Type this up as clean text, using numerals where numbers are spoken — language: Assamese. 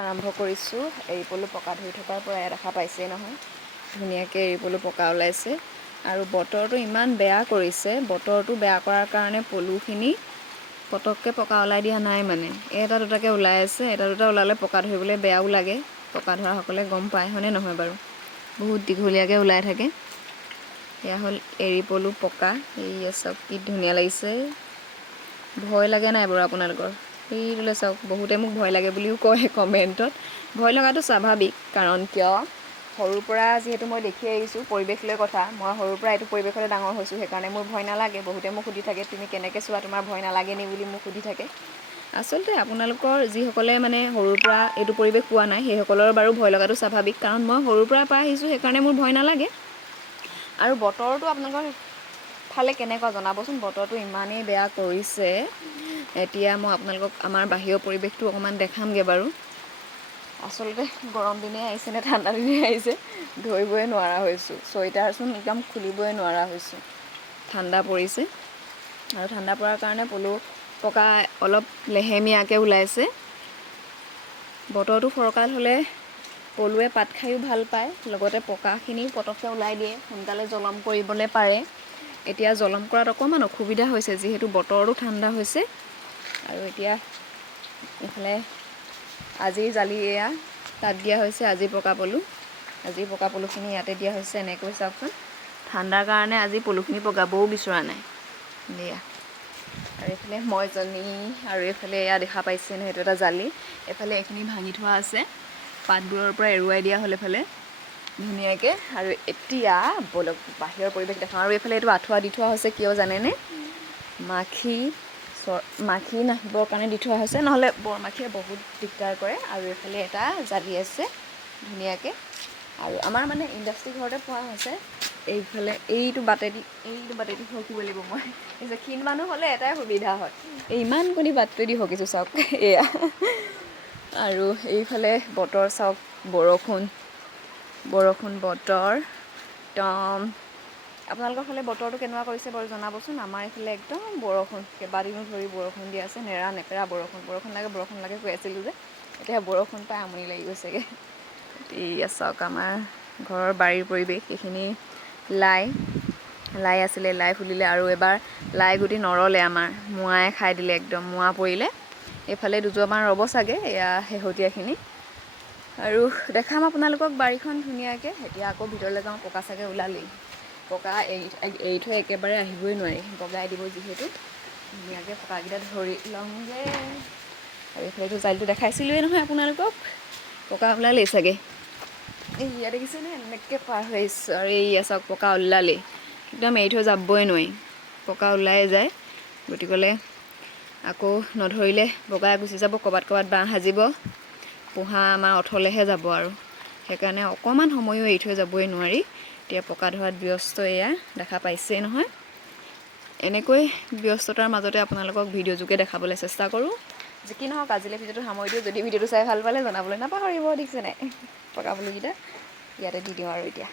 আৰম্ভ কৰিছোঁ। এৰি পলু পকা ধৰি থকাৰ পৰা দেখা পাইছেই নহয়, ধুনীয়াকৈ এৰি পলু পকা ওলাইছে। আৰু বতৰটো ইমান বেয়া কৰিছে, বতৰটো বেয়া কৰাৰ কাৰণে পলুখিনি পটককৈ পকা ওলাই দিয়া নাই মানে। এটা দুটাকৈ ওলাই আছে, এটা দুটা ওলালে পকা ধৰিবলৈ বেয়াও লাগে। পকা ধৰাসকলে গম পায়, হয়নে নহয় বাৰু? বহুত দীঘলীয়াকৈ ওলাই থাকে। এয়া হ'ল এৰি পলু পকা। এই চাওক কি ধুনীয়া লাগিছে। ভয় লাগে নাই বাৰু আপোনালোকৰ? সেইটোলৈ চাওক, বহুতে মোক ভয় লাগে বুলিও কয় কমেণ্টত। ভয় লগাটো স্বাভাৱিক, কাৰণ কিয় সৰুৰ পৰা যিহেতু মই দেখি আহিছোঁ, পৰিৱেশ লৈ কথা। মই সৰুৰ পৰা এইটো পৰিৱেশতে ডাঙৰ হৈছোঁ, সেইকাৰণে মোৰ ভয় নালাগে। বহুতে মোক সুধি থাকে, তুমি কেনেকৈ চোৱা, তোমাৰ ভয় নালাগে নি বুলি মোক সুধি থাকে। আচলতে আপোনালোকৰ যিসকলে মানে সৰুৰ পৰা এইটো পৰিৱেশ পোৱা নাই, সেইসকলৰ বাৰু ভয় লগাটো স্বাভাৱিক, কাৰণ মই সৰুৰ পৰা পাই আহিছোঁ, সেইকাৰণে মোৰ ভয় নালাগে। আৰু বতৰটো আপোনালোকৰ ফালে কেনেকুৱা জনাবচোন? বতৰটো ইমানেই বেয়া কৰিছে। এতিয়া মই আপোনালোকক আমাৰ বাহিৰৰ পৰিৱেশটো অকণমান দেখামগৈ বাৰু। আচলতে গৰম দিনেই আহিছে নে ঠাণ্ডা দিনেই আহিছে ধৰিবই নোৱাৰা হৈছোঁ। চুৱেটাৰচোন একদম খুলিবই নোৱাৰা হৈছোঁ, ঠাণ্ডা পৰিছে। আৰু ঠাণ্ডা পৰাৰ কাৰণে পলু পকা অলপ লেহেমীয়াকৈ ওলাইছে। বতৰটো ফৰকাল হ'লে পলুৱে পাত খায়ো ভাল পায়, লগতে পকাখিনিও পটককৈ ওলাই দিয়ে, সোনকালে জলম কৰিবলৈ পাৰে। এতিয়া জলম কৰাত অকণমান অসুবিধা হৈছে, যিহেতু বতৰটো ঠাণ্ডা হৈছে। আৰু এতিয়া এইফালে আজিৰ জালি এয়া তাত দিয়া হৈছে, আজি পকা পলু। আজি পকা পলুখিনি ইয়াতে দিয়া হৈছে। এনেকৈ চাওকচোন, ঠাণ্ডাৰ কাৰণে আজি পলুখিনি পগাবও বিচৰা নাই। এয়া আৰু এইফালে মইজনী, আৰু এইফালে এয়া দেখা পাইছে নহয়, এইটো এটা জালি। এইফালে এইখিনি ভাঙি থোৱা আছে, পাতবোৰৰ পৰা এৰুৱাই দিয়া হ'ল এইফালে ধুনীয়াকৈ। আৰু এতিয়া বলক বাহিৰৰ পৰিৱেশ দেখাওঁ। আৰু এইফালে এইটো আঁঠুৱা দি থোৱা হৈছে, কিয় জানেনে? মাখি নাহিবৰ কাৰণে দি থোৱা হৈছে, নহ'লে বৰ মাখিয়ে বহুত দিগদাৰ কৰে। আৰু এইফালে এটা জালি আছে ধুনীয়াকৈ। আৰু আমাৰ মানে ইণ্ডাষ্ট্ৰি ঘৰতে পোৱা হৈছে। এইফালে এইটো বাটেদি সকিব লাগিব মই। ক্ষীণ মানুহ হ'লে এটাই সুবিধা হয়, এই ইমানকণি বাটটোৱেদি সকিছোঁ চাওক, এয়া। আৰু এইফালে বতৰ চাওক, বৰষুণ বতৰ একদম। আপোনালোকৰ ফালে বতৰটো কেনেকুৱা কৰিছে বাৰু জনাবচোন? আমাৰ এইফালে একদম বৰষুণ, কেইবাদিনো ধৰি বৰষুণ দি আছে, নেৰা নেপেৰা বৰষুণ। বৰষুণ লাগে কৈ আছিলোঁ যে, এতিয়া বৰষুণ পাই আমনি লাগি গৈছেগৈ। এয়া চাওক আমাৰ ঘৰৰ বাৰীৰ পৰিৱেশ। এইখিনি লাই আছিলে, লাই ফুলিলে। আৰু এবাৰ লাই গুটি নৰলে আমাৰ, মোৱাই খাই দিলে, একদম মোৱা পৰিলে। এইফালে দুজোপামান ৰ'ব চাগে, এয়া শেহতীয়াখিনি। আৰু দেখাম আপোনালোকক বাৰীখন ধুনীয়াকৈ। এতিয়া আকৌ ভিতৰলৈ যাওঁ, পকা চাগে ওলালেই। পকা এৰি থৈ একেবাৰে আহিবই নোৱাৰি, বগাই দিব যিহেতু। ধুনীয়াকৈ পকাকেইটা ধৰি লওঁগৈ। আৰু এইফালেতো জালিটো দেখাইছিলোঁৱেই নহয় আপোনালোকক, পকা ওলালেই চাগে। এই ইয়াত দেখিছেনে, এনেকৈ পাৰ হৈ আহিছোঁ। আৰু এইয়া চাওক, পকা ওলালেই, একদম এৰি থৈ যাবই নোৱাৰি, পকা ওলাই যায়। গতিকেলৈ আকৌ নধৰিলে বগাই গুচি যাব, ক'ৰবাত বাঁহ সাজিব, পোহা আমাৰ অথলেহে যাব। আৰু সেইকাৰণে অকণমান সময়ো এৰি থৈ যাবই নোৱাৰি। এতিয়া পকা ধৰাত ব্যস্ত, এয়া দেখা পাইছেই নহয়। এনেকৈ ব্যস্ততাৰ মাজতে আপোনালোকক ভিডিঅ' যোগে দেখাবলৈ চেষ্টা কৰোঁ। যি কি নহওক, আজিলৈ ভিডিঅ'টো সামৰি দিওঁ। যদি ভিডিঅ'টো চাই ভাল পালে জনাবলৈ নাপাহৰিব। দেখিছে নাই পকা পলুকেইটা? ইয়াতে দি দিওঁ আৰু এতিয়া।